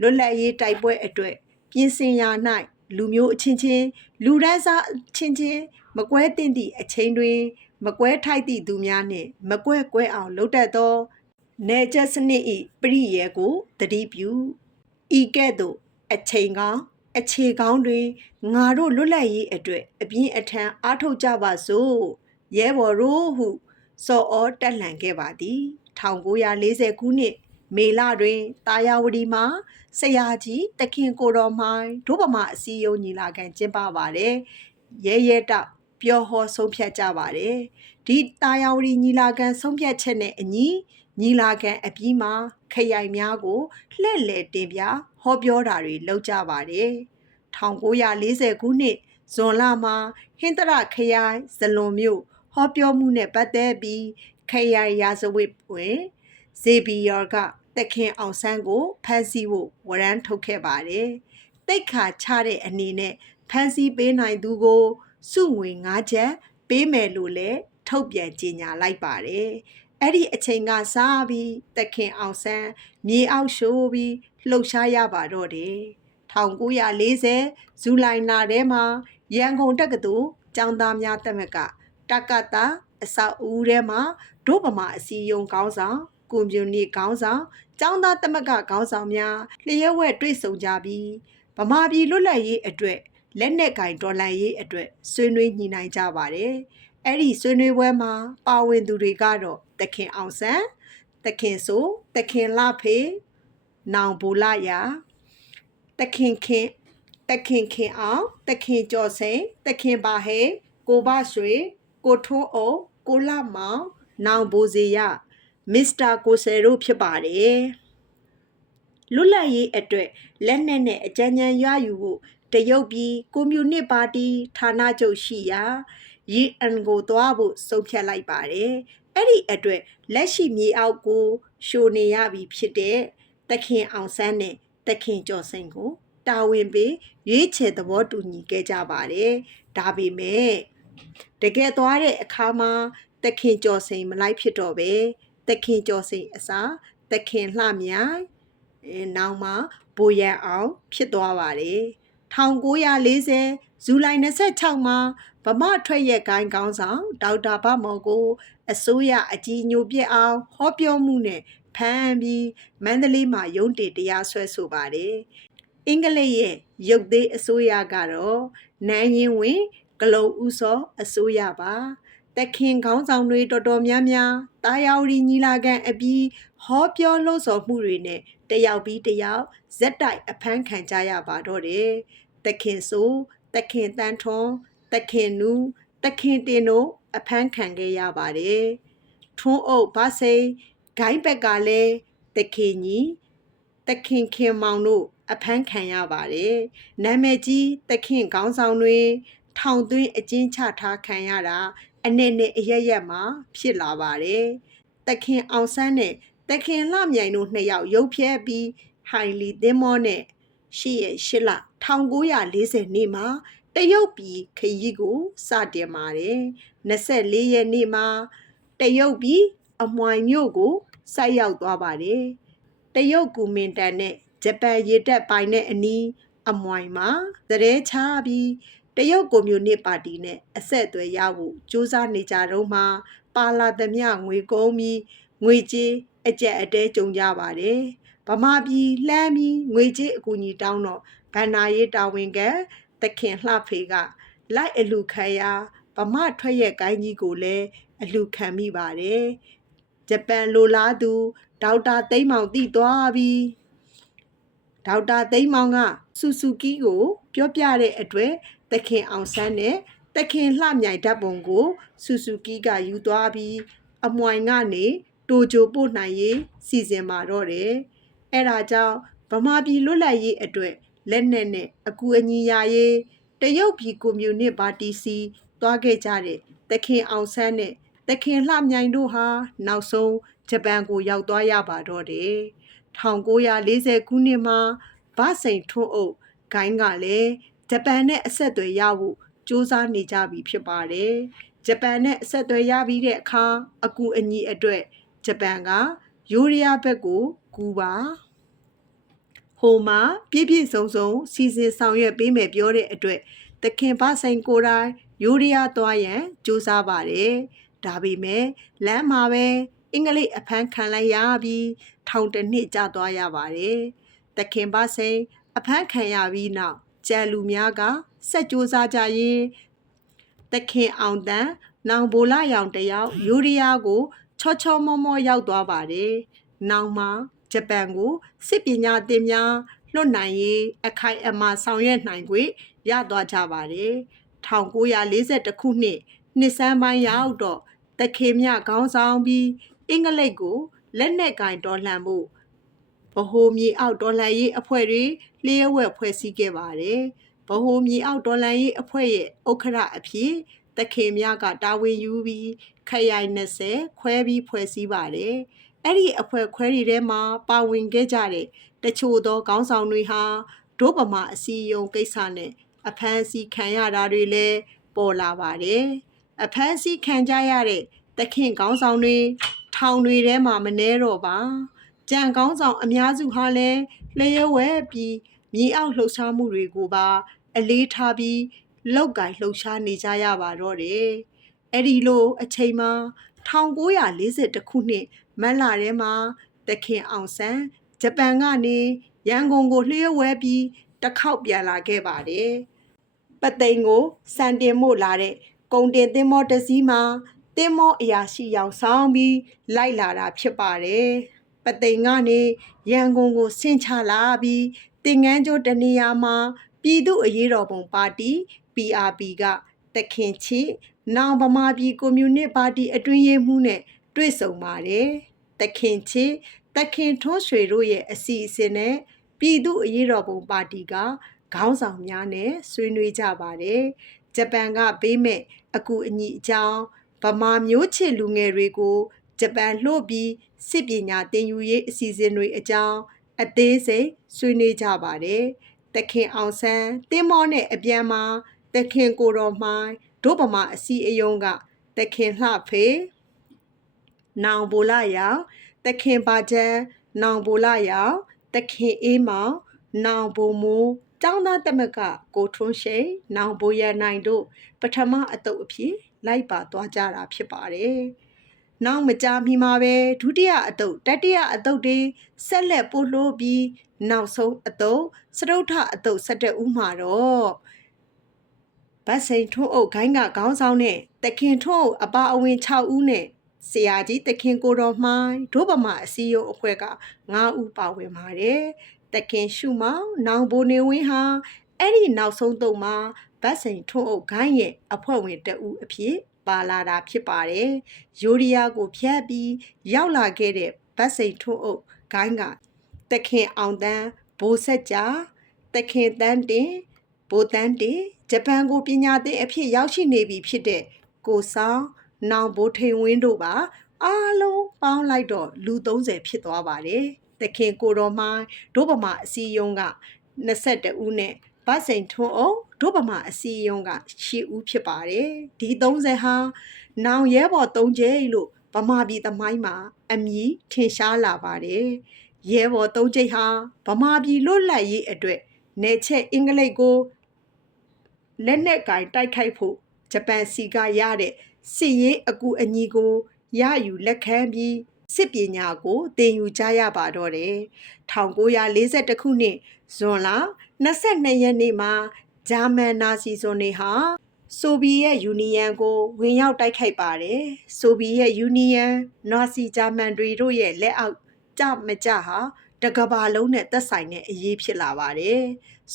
လွတ်လပ်ရေးတိုက်ပွဲအတွက်ပြင်ဆင်ရာ၌လူမျိုးအချင်းချင်းလူဒန်းစားအချင်းချင်းမကွဲသင့်သည့်အချိန်တွင်မကွဲထိုက်သည့်သူများနှင့်မကွဲကွဲအောင်လုပ်တတ်သောနယ်ချက်စနစ်၏ပရိယေကိုသတိပြုဤကဲ့သို့အချိန်ကောင်းအခြေကောင်းတွင်ငါတို့လွတ်လပ်ရေးအတွက်အပြင်းအထန်အားထုတ်ကြပါစို့ရဲဘော်တို့ဟုစော်ဩတက်လှန်ခဲ့ပါသည်1940ခုနှစ်မေလတွင်တာယာဝတီမှာဆရာကြီးတခင်ကိုတော်မှိုင်ဒို့ဗမာအစည်းအရုံးညီလာခံကျင်းပပါတယ်ရဲတောက်ပြောဟောဆုံးဖြတ်ကြပါတယ်ဒီတာယာဝတီညီလာခံဆုံးဖြတ်ချက်နဲ့အညီညီလာခံအပြီးမှာခရိုင်များကိုလှည့်လည်တင်ပြဟောပြောတာတွေလုပ်ကြပါတယ်1940ခုနှစ်ဇွန်လမှာဟင်္ဒရခရိုင်ဇလွန်မြို့ဟောပြောမှုနဲ့ပတ်သက်ပြီးခရိုင်ရာဇဝတ်တွင်ဇေဘီယာကတခင်အောင်ဆန်းကိုဖမ်းဆီးဖို့ဝရမ်းထုတ်ခဲ့ပါတယ်တိတ်ခါချတဲ့အနေနဲ့ဖမ်းဆီးပေးနိုင်သူကိုစုငွေ9ချက်ပေးမယ်လို့လည်းထုတ်ပြန်ကြေညာလိုက်ပါတယ် အဲ့ဒီအချိန်ကစားပြီးသခင်အောင်ဆန်းမြေအောက်ရှိုးပြီးလှုပ်ရှားရပါတော့တယ်1940ဇူလိုင်လထဲမှာရန်ကုန်တက္ကသိုလ်ကျောင်းသားများသမဂ္ဂတက္ကသအဆောက်အဦထဲမှာဒုဗမာအစည်းအရုံးခေါင်းဆောင်ကွန်မြူနတီခေါင်းဆောင်ကျောင်းသားသမဂ္ဂခေါင်းဆောင်များလျှို့ဝှက်တွေ့ဆုံကြပြီးဗမာပြည်လွတ်လပ်ရေးအတွက်လက်နက်ကင်တော်လှန်ရေးအတွက်ဆွေးနွေးညှိနှိုင်းကြပါတယ်။အဲ့ဒီဆွေးနွေးပွဲမှာပါဝင်သူတွေကတော့သခင်အောင်ဆန်းသခင်ဆိုသခင်လှဖေနောင်ဘူလာယာသခင်ခင်အောင်သခင်ကျော်စိန်သခင်ပါဟဲကိုဘရွှေကိုထွန်းအောင်ကိုလမောင်နောင်ဘိုစေရမစ္စတာကိုဆယ်တို့ဖြစ်ပါတယ်လွတ်လပ်ရေးအတွက်လက်နက်နဲ့အကြမ်းကြမ်းရယူဖို့တရုတ်ပြည်ကွန်မြူနတီပါတီဌာနချုပ်ရှိရာUNကိုသွားဖို့ဆုံးဖြတ်လိုက်ပါတယ်အဲ့ဒီအတွက်လက်ရှိမြေအောက်ကိုရှိုနေရပြီဖြစ်တဲ့သခင်အောင်ဆန်းနဲ့သခင်ကျော်စိန်ကိုတာဝန်ပေးရွေးချယ်သဘောတူညီခဲ့ကြပါတယ်ဒါပေမဲ့တကယ်သွားတဲ့အခါမှာသခင်ကျော်စိန်မလိုက်ဖြစ်တော့ပဲသခင်ကျော်စိန်အစားသခင်လှမြိုင်နောက်မှာဘိုရန်အောင်ဖြစ်သွားပါတယ်1940ဇူလိုင်26မှာဗမာထွက်ရက်ကိုင်းခေါင်းဆောင်ဒေါက်တာဗမော်ကိုအစိုးရအကြီးညိုပြစ်အောင်ဟောပြောမှုနဲ့ဖမ်းပြီးမန္တလေးမှာရုံးတင်တရားစွဲဆိုပါတယ်အင်္ဂလိပ်ရဲ့ရုပ်သေးအစိုးရကတော့နန်းရင်ဝင်ဂလုံဦးစောအစိုးရပါတခင်ခေါင်းဆောင်တွေတော်တော်များများတာယာဝတီညီလာခံအပြီးဟောပြောလှုံ့ဆော်မှုတွေနဲ့တယောက်ပြီးတယောက်ဇက်တိုက်အဖမ်းခံကြရပါတော့တယ်တခင်ဆိုတခင်တန်းထွန်းတခင်နူတခင်တင်တို့အဖမ်းခံခဲ့ရပါတယ်ထွန်းအုပ်ဗစိန်ဂိုင်းဘက်ကလည်းတခင်ကြီးတခင်ခင်မောင်တို့အဖမ်းခံရပါတယ်နာမည်ကြီးတခင်ခေါင်းဆောင်တွေထောင်သွင်းအကျဉ်းချထားခံရတာအနေနဲ့အရရက်မှာဖြစ်လာပါတယ်တခင်အောင်ဆန်းနဲ့တခင်လှမြိုင်တို့နှစ်ယောက်ရုပ်ဖြဲပြီးဟိုင်လီသင်းမောနဲ့8 လ1940နေ့မှာတရုတ်ပြည်ခရီးကိုစတင်ပါတယ်24ရက်နေ့မှာတရုတ်ပြည်အမွိုင်မြို့ကိုဆိုက်ရောက်သွားပါတယ်တရုတ်ကူမင်တန်နဲ့ဂျပန်ရေတပ်ပိုင်တဲ့အနီးအမွိုင်မှာသရဲချပြီးတရုတ်ကွန်မြူနတီပါတီနဲ့အဆက်အသွယ်ရဖို့ကြိုးစားနေကြတော့မှပါလာသမျှငွေကုန်ပြီးငွေကြေးအကျက်အတဲကြုံကြပါတယ်ဗမာပြည်လှမ်းပြီးငွေကြေးအကူအညီတောင်းတော့ဗန္နာရေးတာဝန်ခံသခင်လှဖေကလိုက်အလူခံရဗမာထွက်ရက်ကိုင်းကြီးကိုလည်းအလူခံမိပါတယ်ဂျပန်လိုလားသူဒေါက်တာသိန်းမောင်တည်သွားပြီးဒေါက်တာသိန်းမောင်ကဆူဆူကီကိုပြောပြတဲ့အတွက်သခင်အောင်ဆန်းနဲ့သခင်လှမြိုင်ဓာတ်ပုံကိုဆူဆူကီကယူသွားပြီးအမွိုင်ကနေတိုဂျိုပို့နိုင်ရေးစီစဉ်มาတော့တယ်အဲ့ဒါကြောင့်ဗမာပြည်လွတ်လပ်ရေးအတွက်လက်နက်နဲ့အကူအညီရရေးတရုတ်ပြည်ကွန်မြူနတီပါတီစီသွားခဲ့ကြတဲ့သခင်အောင်ဆန်းနဲ့သခင်လှမြိုင်တို့ဟာနောက်ဆုံးဂျပန်ကိုရောက်သွားရပါတော့တယ်1940ခုနှစ်မှာဗစိန်ထွန်းအုပ်ဂိုင်းကလည်းဂျပန်နဲ့အဆက်အသွယ်ရဖို့စူးစမ်းနေကြပြီဖြစ်ပါတယ်ဂျပန်နဲ့အဆက်အသွယ်ရပြီးတဲ့အခါအကူအညီအတွက်ဂျပန်ကယူရီးယားဘက်ကိုကူပါဟိုမှာပြည့်ပြည့်စုံစုံစီစဉ်ဆောင်ရွက်ပေးမယ်ပြောတဲ့အတွက်သခင်ဗစိန်ကိုယ်တိုင်ယူရီးယားသွားရန်ကြိုးစားပါတယ်ဒါပေမဲ့လမ်းမှာပဲအင်္ဂလိပ်အဖမ်းခံလိုက်ရပြီးထောင်တစ်နှစ်ကြာသွားရပါတယ်သခင်ဗစိန်အဖမ်းခံရပြီးနောက်ကြံလူများကဆက်ကြိုးစားကြရင်သခင်အောင်တန်းနောင်ဘိုလာရောင်တယောက်ယူရီးယားကိုချောချောမောမောရောက်သွားပါတယ်နောက်မှာဂျပန်ကိုစစ်ပညာသင်များလွတ်နိုင်ရေးအခိုင်အမာဆောင်ရွက်နိုင်ခွင့်ရသွားကြပါတယ်1941ခုနှစ်ဆန်းပိုင်းရောက်တော့တခင်မြခေါင်းဆောင်ပြီးအင်္ဂလိပ်ကိုလက်နက်ကင်တော်လှန်မှုဗဟိုမြေအောက်တော်လှန်ရေးအဖွဲ့တွေလျှို့ဝှက်ဖွဲ့စည်းခဲ့ပါတယ်ဗဟိုမြေအောက်တော်လှန်ရေးအဖွဲ့ရဲ့ဥက္ကဋ္ဌအဖြစ်တခင်မြကတာဝန်ယူပြီးခရိုင်20ခွဲပြီးဖွဲ့စည်းပါတယ်အဲ့ဒီအဖွဲ့ခွဲတွေထဲမှာပါဝင်ခဲ့ကြတဲ့တချို့သောခေါင်းဆောင်တွေဟာဒုဗမာအစည်းအရုံးကိစ္စနဲ့အဖမ်းဆီးခံရတာတွေလည်းပေါ်လာပါတယ်အဖမ်းဆီးခံကြရတဲ့သခင်ခေါင်းဆောင်တွေ ထောင်တွေထဲမှာမနှဲတော့ပါကြံကောင်းဆောင်အများစုဟာလည်းလျှက်ဝဲပြီးမြေအောက်လှုပ်ရှားမှုတွေကိုပါအလေးထားပြီးလောက်ကင်လှုပ်ရှားနေကြရပါတော့တယ်အဲ့ဒီလိုအချိန်မှာ1940ခုနှစ်မတ်လထဲမှာသခင်အောင်ဆန်းဂျပန်ကနေရန်ကုန်ကိုလျှက်ဝဲပြီးတစ်ခေါက်ပြန်လာခဲ့ပါတယ်ပသိမ်ကိုစံတင်မို့လာတဲ့ကုန်တင်သင်္ဘောတစ်စီးမှာသင်္ဘောအရာရှိရောက်ဆောင်ပြီးလိုက်လာတာဖြစ်ပါတယ်ပသိမ်ကနေရန်ကုန်ကိုဆင်းချလာပြီးတင်ငန်းကျိုးတနေရာမှာပြည်သူ့အရေးတော်ပုံပါတီ PRP ကသခင်ချစ်နောင်ဗမာပြည်ကွန်မြူနစ်ပါတီအတွင်းရေးမှူးနဲ့တွေ့ဆုံပါတယ်သခင်ချစ်သခင်ထွန်းရွှေတို့ရဲ့အစီအစဉ်နဲ့ပြည်သူ့အရေးတော်ပုံပါတီကခေါင်းဆောင်များနဲ့ဆွေးနွေးကြပါတယ်ဂျပန်ကပေးမဲ့အကူအညီအကြောင်းဗမာမျိုးချစ်လူငယ်တွေကိုဂျပန်လှုပ်ပြီးစစ်ပညာသင်ယူရေးအစီအစဉ်တွေအကြောင်းအသေးစိတ်ဆွေးနွေးကြပါတယ်သခင်အောင်ဆန်းတင်းမောနဲ့အပြန်မှာသခင်ကိုတော်မှိုင်းဒုဗမာအစီအယုံကသခင်လှဖေနောင်ဘိုလာယောင်သခင်ပါချန်နောင်ဘိုလာယောင်သခင်အေးမောင်နောင်ဘိုမိုးကျောင်းသားသမကကိုထွန်းရှိန်နောင်ဘိုရနိုင်တို့ပထမအတုပ်အဖြစ်လိုက်ပါသွားကြတာဖြစ်ပါတယ်။နောက်မကြာမီမှာပဲဒုတိယအတုပ်တတိယအတုပ်တွေဆက်လက်ပို့လို့ပြီးနောက်ဆုံးအတုပ်စတုထအတုပ်17ဦးမှာတော့ဗတ်စိန်ထွန်းအုပ်ခိုင်းကခေါင်းဆောင်နဲ့တခင်ထွန်းအုပ်အပါအဝင်6ဦးနဲ့ဆရာကြီးတခင်ကိုတော်မှိုင်းဒုဗမာအစည်းအရုံးအဖွဲ့က9ဦးပါဝင်ပါတယ်။တခင်ရှုမောင်နောင်ဘိုနေဝင်းဟာအဲ့ဒီနောက်ဆုံးတုံးမှာဗတ်စိန်ထွန်းအုပ်ခိုင်းရဲ့အဖွဲ့ဝင်တဦးအဖြစ်ပါလာတာဖြစ်ပါတယ်။ယိုရီးယားကိုဖျက်ပြီးရောက်လာခဲ့တဲ့ဗတ်စိန်ထွန်းအုပ်ခိုင်းကတခင်အောင်တန်းဘိုးဆက်ကြာတခင်တန်းတင်ဘိုးတန်းတင်ဂျပန်ကိုပညာသင်အဖြစ်ရောက်ရှိနေပြီဖြစ်တဲ့ကိုဆောင်နောင်ဘိုးထိန်ဝင်းတို့ပါအားလုံးပေါင်းလိုက်တော့လူ30ဖြစ်သွားပါတယ်။တခင်ကိုတော်မှိုင်းဒုဗမာအစည်းအရုံးက22ဦးနဲ့ဗတ်စိန်ထွန်းအုပ်ဒုဗမာအစည်းအရုံးက10ဦးဖြစ်ပါတယ်။ဒီ30ဟာနောင်ရဲဘော်3ကျိလို့ဗမာပြည်သမိုင်းမှာအမည်ထင်ရှားလာပါတယ်။ရဲဘော်3ကျိဟာဗမာပြည်လွတ်လပ်ရေးအတွက်နေချက်အင်္ဂလိပ်ကိုလက်နက်ကင်တိုက်ခိုက်ဖို့ဂျပန်စီကရတဲ့စစ်ရေးအကူအညီကိုရယူလက်ခံပြီးစစ်ပညာကိုသင်ယူကြရပါတော့တယ်1942ခုနှစ်ဇွန်လ22ရက်နေ့မှာဂျာမန်နာဇီစွန်တွေဟာဆိုဗီယက်ယူနီယံကိုဝင်ရောက်တိုက်ခိုက်ပါတယ်ဆိုဗီယက်ယူနီယံနာဇီဂျာမန်တွေတို့ရဲ့လက်အောက်ကြမကြဟာတကဘာလုံးနဲ့သက်ဆိုင်တဲ့အရေးဖြစ်လာပါတယ်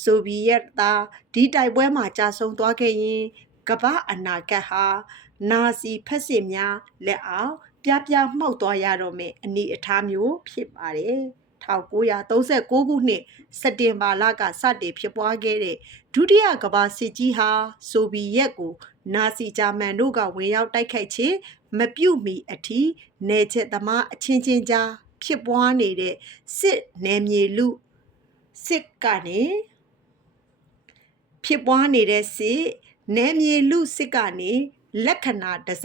ဆိုဗီယက်သားဒီတိုက်ပွဲမှာကြာဆုံးသွားခဲ့ရင်ကမ္ဘာအနာဂတ်ဟာနာဇီဖက်စစ်များလက်အောက်ပြပြမှုတ်သွားရတော့မယ့်အနေအထားမျိုးဖြစ်ပါတယ်1939ခုနှစ်စက်တင်ဘာလကစတင်ဖြစ်ပွားခဲ့တဲ့ဒုတိယကမ္ဘာစစ်ကြီးဟာဆိုဗီယက်ကိုနာဇီဂျာမန်တို့ကဝင်ရောက်တိုက်ခိုက်ခြင်းမပြုမီအထိနေချက်သမားအချင်းချင်းကြားဖြစ်ပွားနေတဲ့စစ်နယ်မြေလူစစ်ကနေဖြစ်ပွားနေတဲ့စစ်နယ်မြေလူစစ်ကနေလက္ခဏာတစစ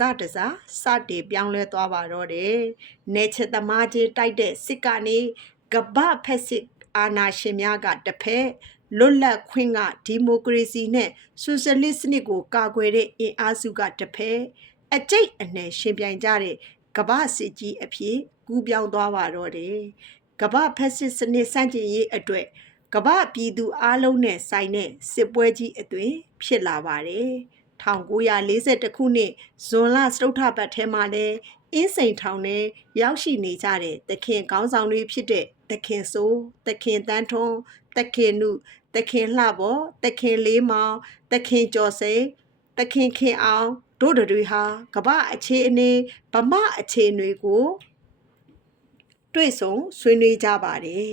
တင်ပြောင်းလဲသွားပါတော့တယ်။နေချက်သမားချင်းတိုက်တဲ့စစ်ကနေကမ္ဘာဖက်စစ်အာဏာရှင်များကတစ်ဖက်လွတ်လပ်ခွင့်ကဒီမိုကရေစီနဲ့ဆိုရှယ်လစ်စနစ်ကိုကာကွယ်တဲ့အင်အားစုကတစ်ဖက်အကျိတ်အနယ်ရှင်ပြိုင်ကြတဲ့ကမ္ဘာစစ်ကြီးအဖြစ်ကူးပြောင်းသွားပါတော့တယ်။ကမ္ဘာဖက်စစ်စနစ်စန့်ကျင်ရေးအတွက်ကမ္ဘာပြည်သူအလုံးနဲ့ဆိုင်တဲ့စစ်ပွဲကြီးအသွင်ဖြစ်လာပါတယ်1940ခုနှစ်ဇွန်လစတုတ္ထပတ်ထဲမှာလည်းအင်းစိန်ထောင်ထဲရောက်ရှိနေကြတဲ့သခင်ခေါင်းဆောင်တွေဖြစ်တဲ့သခင်ဆိုးသခင်တန်းထွန်းသခင်နုသခင်လှဘောသခင်လေးမောင်သခင်ကျော်စိန်သခင်ခင်အောင်တို့တွေဟာကမ္ဘာအခြေအနေဗမာအခြေအနေကိုတွေ့ဆုံဆွေးနွေးကြပါတယ်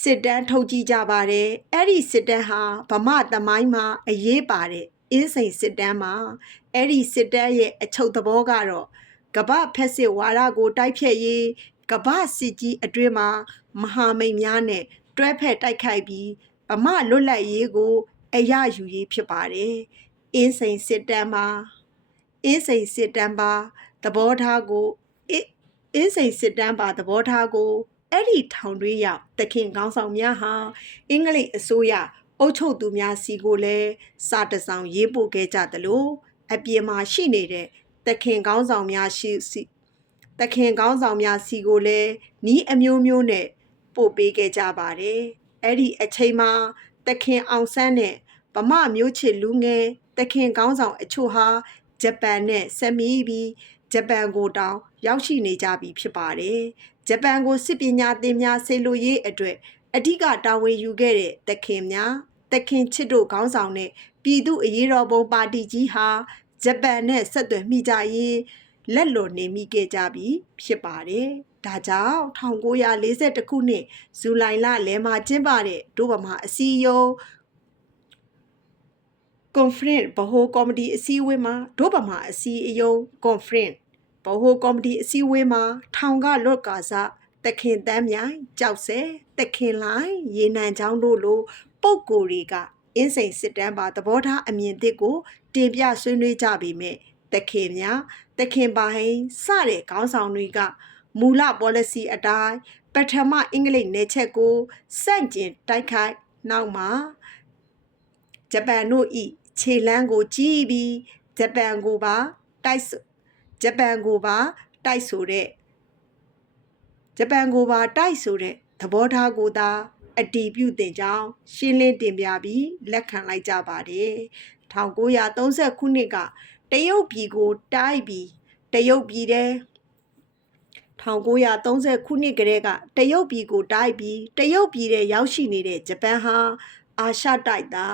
စစ်တမ်းထုတ်ကြည့်ကြပါတယ်အဲ့ဒီစစ်တမ်းဟာဗမာသမိုင်းမှာအရေးပါတဲ့အင်းစိန်စစ်တမ်းမှာအဲ့ဒီစစ်တမ်းရဲ့အချုပ်သဘောကတော့ကမ္ဘာဖက်စစ်ဝါဒကိုတိုက်ဖျက်ရေးကမ္ဘာစစ်ကြီးအတွင်းမှာမဟာမိတ်များနဲ့တွဲဖက်တိုက်ခိုက်ပြီးဗမာလွတ်လပ်ရေးကိုအရယူရေးဖြစ်ပါတယ်အင်းစိန်စစ်တမ်းပါသဘောထားကို အင်းစိန်စစ်တမ်းပါသဘောထားကိုအဲ့ဒီထောင်တွင်းရောက်တခင်ခေါင်းဆောင်များဟာအင်္ဂလိပ်အစိုးရအုပ်ချုပ်သူများစီကိုလည်းစာတစောင်ရေးပို့ခဲ့ကြသလိုအပြင်မှာရှိနေတဲ့တခင်ခေါင်းဆောင်များစီကိုလည်းနီးအမျိုးမျိုးနဲ့ပို့ပေးခဲ့ကြပါတယ်အဲ့ဒီအချိန်မှာတခင်အောင်ဆန်းနဲ့ဗမာမျိုးချစ်လူငယ်တခင်ခေါင်းဆောင်အချို့ဟာဂျပန်နဲ့ဆက်မိပြီးဂျပန်ကိုတောင်ရောက်ရှိနေကြပြီဖြစ်ပါတယ်ဂျပန်ကိုစစ်ပညာသင်များဆေလိုရေးအတွက်အဓိကတာဝန်ယူခဲ့တဲ့တခင်ချစ်တို့ခေါင်းဆောင်တဲ့ပြည်သူ့အရေးတော်ပုံပါတီကြီးဟာဂျပန်နဲ့ဆက်သွယ်မိကြရေးလက်လွန်နေမိခဲ့ကြပြီဖြစ်ပါတယ်ဒါကြောင့်1942ခုနှစ်ဇူလိုင်လလယ်မှာကျင်းပတဲ့ဒို့ဗမာအစည်းအရုံးconference ဗဟိုကော်မတီအစည်းအဝေးမှာဒို့ဗမာအစည်းအရုံး conference ဗဟိုကော်မတီအစည်းအဝေးမှာထောင်ကလွတ်ကာစတခင်တန်းမြိုင်ကြောက်စဲတခင်လိုင်းရေနံချောင်းတို့လိုပုပ်ကိုတွေကအင်းစိန်စစ်တမ်းပါသဘောထားအမြင်သစ်ကိုတင်ပြဆွေးနွေးကြပေမဲ့တခင်ပါဟိန်စတဲ့ခေါင်းဆောင်တွေကမူလ policy အတိုင်းပထမအင်္ဂလိပ်နယ်ချက်ကိုစန့်ကျင်တိုက်ခိုက်နောက်မှာဂျပန်တို့ဤခြေလမ်းကိုကြည့်ပြီးဂျပန်ကိုပါတိုက်ဆိုတဲ့သဘောထားကိုသာအတည်ပြုတင်ကြောင်းရှင်းလင်းတင်ပြပြီးလက်ခံလိုက်ကြပါတယ်1930ခုနှစ်ကတရုတ်ပြည်ကိုတိုက်ပြီးတရုတ်ပြည်တဲ့1930ခုနှစ်ကတည်းကတရုတ်ပြည်ကိုတိုက်ပြီးတရုတ်ပြည်တဲ့ရောက်ရှိနေတဲ့ဂျပန်ဟာအာရှတိုက်တာ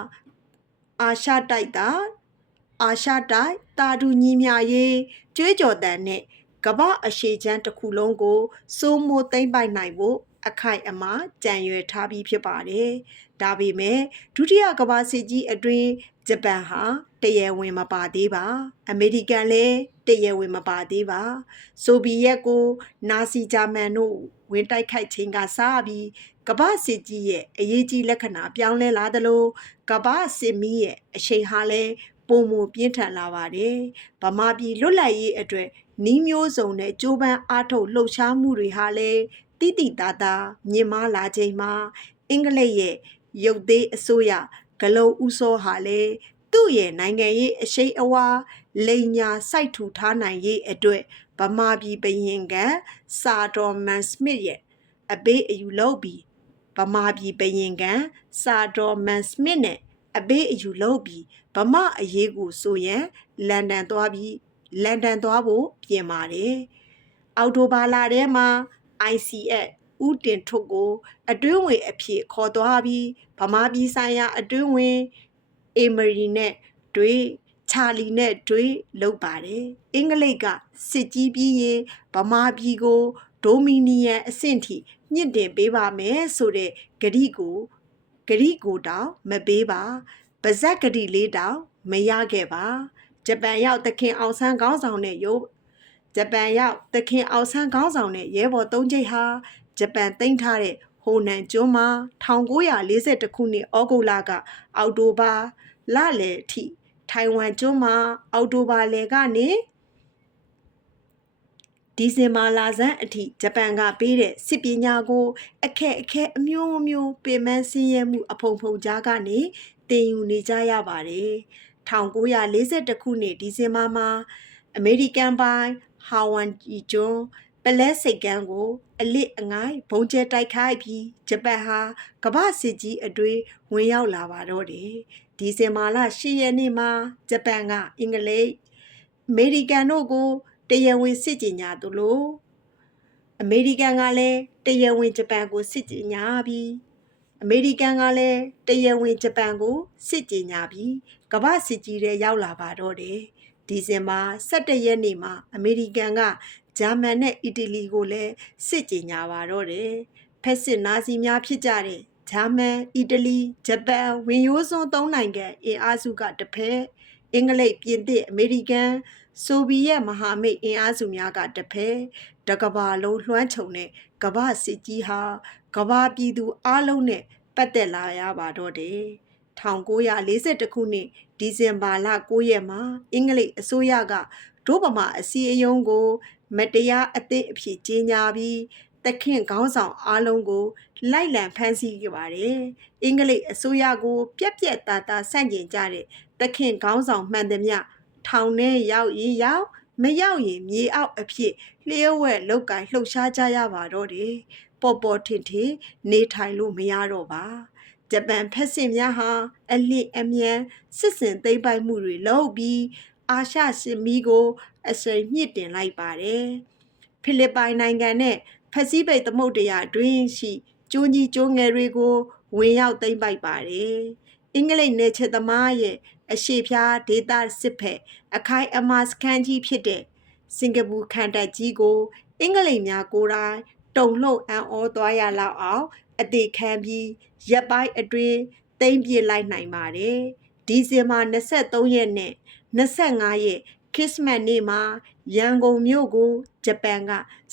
တူညီမျှရေးကြွေးကြော်တန်နဲ့ကမ္ဘာအရှေ့ချမ်းတစ်ခုလုံးကိုစိုးမိုးသိမ်းပိုက်နိုင်ဖို့အခိုင်အမာကြံရွယ်ထားပြီးဖြစ်ပါတယ်။ဒါပေမဲ့ဒုတိယကမ္ဘာစစ်ကြီးအတွင်းဂျပန်ဟာတရားဝင်မပါသေးပါ။အမေရိကန်လည်းတရားဝင်မပါသေးပါ။ဆိုဗီယက်ကိုနာဇီဂျာမန်တို့ဝင်တိုက်ခိုက်ချိန်ကစပြီးကမ္ဘာစစ်ကြီးရဲ့အရေးကြီးလက္ခဏာပြောင်းလဲလာသလိုကမ္ဘာစစ်မီးရဲ့အရှိန်ဟာလည်းပုံမပြင်းထန်လာပါတယ်။ဗမာပြည်လွတ်လပ်ရေးအတွက်နီးမျိုးစုံနဲ့ကြိုးပမ်းအားထုတ်လှုပ်ရှားမှုတွေဟာလည်းတိတိတသားမြင့်မားလာချိန်မှာအင်္ဂလိပ်ရဲ့ရုပ်သေးအစိုးရဂလုံဦးစောဟာလည်းသူ့ရဲ့နိုင်ငံရေးအရှိန်အဝါလိန်ညာစိုက်ထူထားနိုင်ရေးအတွက်ဗမာပြည်ဘရင်ကစာဒေါ်မန်စမစ်ရဲ့အပေးအယူလုပ်ပြီးဗမာပြည်ဘရင်ကစာဒေါ်မန်စမစ်နဲ့အပေးအယူလုပ်ပြီးဗမာအရေးကိုဆိုရင်လန်ဒန်သွားဖို့ပြင်ပါတယ်အော်တိုဘာလထဲမှာ ICS ဦးတင်ထွတ်ကိုအတွင်းဝင်အဖြစ်ခေါ်သွားပြီးဗမာပြည်ဆိုင်ရာအတွင်းဝင်အေမရီနဲ့ချာလီနဲ့လုပ်ပါတယ်အင်္ဂလိပ်ကစစ်ကြီးပြီးရင်ဗမာပြည်ကိုဒိုမီနီယန်အဆင့်ထိမြင့်တင်ပေးပါမယ်ဆိုတဲ့ဂရိကိုတောင်မပေးပါပါဇက်ဂရိလေးတောင်မရခဲ့ပါဂျပန်ရောက်တခင်အောင်ဆန်းခေါင်းဆောင်တဲ့ရဲဘော်၃ကျိတ်ဟာဂျပန်သိမ်းထားတဲ့ဟိုနန်ကျွန်းမှာ1942ခုနှစ်ဩဂုတ်လကအောက်တိုဘာလလယ်အထိထိုင်ဝမ်ကျွန်းမှာအောက်တိုဘာလယ်ကနေဒီဇင်ဘာလဆန်းအထိဂျပန်ကပေးတဲ့စစ်ပညာကိုအခက်အခဲအမျိုးမျိုးပင်ပန်းဆင်းရဲမှုအဖုံဖုံကြားကနေသင်ယူနေကြရပါတယ်1942ခုနှစ်ဒီဇင်ဘာမှာအမေရိကန်ပိုင်ဟာဝန်ဂျီကျွန်းပလဲစိတ်ကမ်းကိုအလစ်အငိုင်းဘုံကျဲတိုက်ခိုက်ပြီးဂျပန်ဟာကမ္ဘာစစ်ကြီးအတွင်းဝင်ရောက်လာပါတော့တယ်ဒီဇင်ဘာလ10ရက်နေ့မှာဂျပန်ကအင်္ဂလိပ်အမေရိကန်တို့ကိုတရားဝင်စစ်ကြေညာသလိုအမေရိကန်ကလည်းတရားဝင်ဂျပန်ကိုစစ်ကြေညာပြီးကမ္ဘာစစ်ကြီးတွေရောက်လာပါတော့တယ်ဒီဇင်ဘာ17ရက်နေ့မှာအမေရိကန်ကဂျာမန်နဲ့အီတလီကိုလည်းစစ်ကြေညာပါတော့တယ်ဖက်စစ်နာဇီများဖြစ်ကြတဲ့ဂျာမန်အီတလီဂျပန်ဝင်ရိုးစွန်း၃နိုင်ငံအင်အားစုကတစ်ဖက်အင်္ဂလိပ်ပြင်သစ်အမေရိကန်ဆိုဗီယက်မဟာမိတ်အင်အားစုများကတစ်ဖက်တကမ္ဘာလုံးလွှမ်းခြုံတဲ့ကမ္ဘာစစ်ကြီးဟာကမ္ဘာပြည်သူအလုံးနဲ့ပတ်သက်လာရပါတော့တယ်1942ခုနှစ်ဒီဇင်ဘာလ9ရက်မှာအင်္ဂလိပ်အစိုးရကဒို့ဗမာအစည်းအရုံးကို မတရားအသစ်အဖြစ်ကြီးညာပြီးသခင်ခေါင်းဆောင်အားလုံးကိုလိုက်လံဖမ်းဆီးခဲ့ပါတယ်။အင်္ဂလိပ်အစိုးရကိုပြက်ပြက်သားသားဆန့်ကျင်ကြတဲ့သခင်ခေါင်းဆောင်မှန်သမျှထောင်ထဲရောက်ရင်ရောက်မရောက်ရင်မြေအောက်အဖြစ်လျှို့ဝှက်လောက်ကင်လှုပ်ရှားကြရပါတော့တယ်။ပေါ်ပေါ်ထင်ထင်နေထိုင်လို့မရတော့ပါ။ဂျပန်ဖက်စစ်များဟာအလစ်အမြန်စစ်စင်သိမ်းပိုက်မှုတွေလုပ်ပြီးအာရှစစ်မီးကိုအရှိန်မြင့်တင်လိုက်ပါတယ်။ဖိလစ်ပိုင်နိုင်ငံနဲ့ပစိဖိတ်သမုဒ္ဒရာတွင်ရှိကျွန်းကြီးကျွန်းငယ်တွေကိုဝင်ရောက်သိမ်းပိုက်ပါတယ်။အင်္ဂလိပ်နယ်ချဲသမားရဲ့အရှေ့ဖျားဒေသစစ်ဖက်အခိုင်အမာစခန်းကြီးဖြစ်တဲ့စင်ကာပူခံတပ်ကြီးကိုအင်္ဂလိပ်များကိုယ်တိုင်တုံ့လှုပ်အံ့ဩသွားရလောက်အောင်အသေးခံပြီးရပ်ပိုင်းအတွင်းသိမ်းပြစ်လိုက်နိုင်ပါတယ်။ဒီဇင်ဘာ23ရက်နဲ့25ရက်ခရစ်စမတ်နေ့မှာရန်ကုန်မြို့ကိုဂျပန်က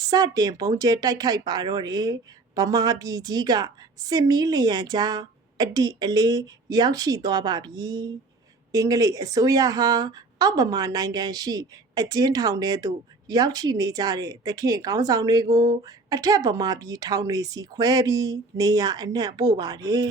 စတင်ပုံကျဲတိုက်ခိုက်ပါတော့တယ်။ဗမာပြည်ကြီးကစစ်မီးလျံကြားအတိအလေးရောက်ရှိသွားပါပြီ။အင်္ဂလိပ်အစိုးရဟာအောက်ဗမာနိုင်ငံရှိအကျဉ်းထောင်ထဲသို့ရောက်ရှိနေကြတဲ့သခင်ခေါင်းဆောင်တွေကိုအထက်ဗမာပြည်ထောင်တွေစီခွဲပြီးနေရအနှံ့ပို့ပါတယ်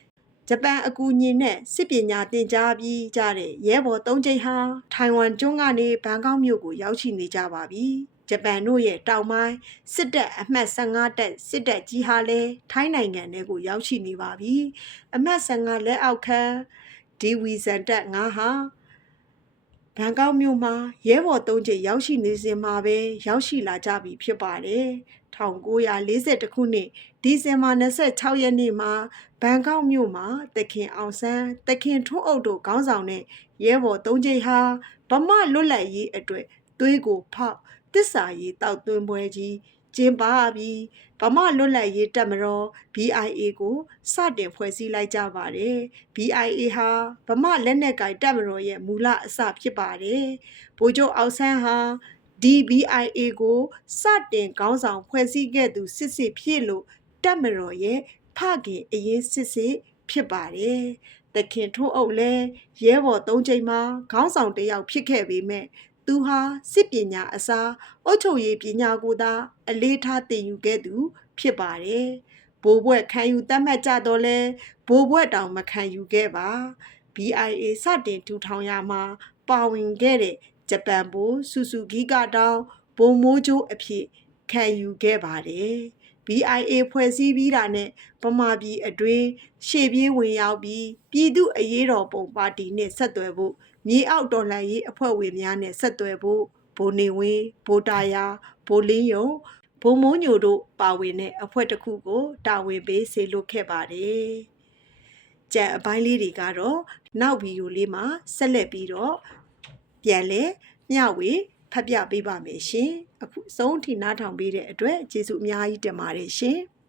။ဂျပန်အကူအညီနဲ့စစ်ပညာသင်ကြားပြီးကြတဲ့ရဲဘော်3ကျိန်းဟာထိုင်ဝမ်ကျွန်းကနေဘန်ကောက်မြို့ကိုရောက်ရှိနေကြပါပြီ။ဂျပန်တို့ရဲ့တောင်ပိုင်းစစ်တပ်အမှတ်15တပ်စစ်တပ်ကြီးဟာလည်းထိုင်းနိုင်ငံထဲကိုရောက်ရှိနေပါပြီ။အမှတ်15လက်အောက်ခံဒီဝီဇန်တပ်9ဟာဘန်ကောက်မြို့မှာရဲဘော်3ကျိန်းရောက်ရှိနေစဉ်မှာပဲရောက်ရှိလာကြပြီဖြစ်ပါတယ်။1942ခုနှစ်ဒီဇင်ဘာ26ရက်နေ့မှာဘန်ကောက်မြို့မှာသခင်အောင်ဆန်းသခင်ထွန်းအုပ်တို့ခေါင်းဆောင်တဲ့ရဲဘော်3ကျိန်းဟာဗမာလွတ်လပ်ရေးအတွက်သွေးကိုဖောက်တစ္ဆာရေးတောက်သွင်းပွဲကြီးကျင်းပပြီးဗမာလွတ်လပ်ရေးတပ်မတော် BIA ကိုစတင်ဖွဲ့စည်းလိုက်ကြပါတယ်။ BIA ဟာဗမာလက်နက်ကိုင်တပ်မတော်ရဲ့မူလအစဖြစ်ပါတယ်။ဗိုလ်ချုပ်အောင်ဆန်းဟာDBIA ကိုစတင်ခေါင်းဆောင်ဖွဲ့စည်းခဲ့သူစစ်စစ်ဖြစ်လို့တပ်မတော်ရဲ့ဖခင်အရင်စစ်စစ်ဖြစ်ပါတယ်။သခင်ထွန်းအုပ်လည်းရဲဘော်3ကျိန်းမှာခေါင်းဆောင်တစ်ယောက်ဖြစ်ခဲ့ပေမဲ့သူဟာစစ်ပညာအစားအုပ်ချုပ်ရေးပညာကိုသာအလေးထားသင်ယူခဲ့သူဖြစ်ပါတယ်။ဘိုးဘွဲ့ခံယူတတ်မှတ်ကြတော့လဲဘိုးဘွဲ့တောင်မခံယူခဲ့ပါ။ BIA စတင်ထူထောင်ရမှာပါဝင်ခဲ့တဲ့ဂျပန်ဗိုလ်ဆူဆူဂီကတောင်ဗိုလ်မိုးချိုးအဖြစ်ခံယူခဲ့ပါတယ်။ BIA ဖွဲ့စည်းပြီးတာနဲ့ဗမာပြည်အတွင်းရှေ့ပြေးဝင်ရောက်ပြီးပြည်သူ့အရေးတော်ပုံပါတီနဲ့ဆက်သွယ်ဖို့မြေအောက်တော်လှန်ရေးအဖွဲ့ဝင်များနဲ့ဆက်သွယ်ဖို့ဗိုလ်နေဝင်းဗိုလ်တာယာဗိုလ်လင်းယုံဗိုလ်မိုးညိုတို့ပါဝင်တဲ့အဖွဲ့တစ်ခုကိုတာဝန်ပေးစေလွှတ်ခဲ့ပါတယ်။ကြံအပိုင်းလေးတွေကတော့နောက်ဗီဒီယိုလေးမှာဆက်လက်ပြီးတော့ပြန်လဲမျှဝေဖတ်ပြပေးပါမယ်ရှင်။အခုအဆုံးထိနားထောင်ပေးတဲ့အတွက်ကျေးဇူးအများကြီးတင်ပါတယ်ရှင်။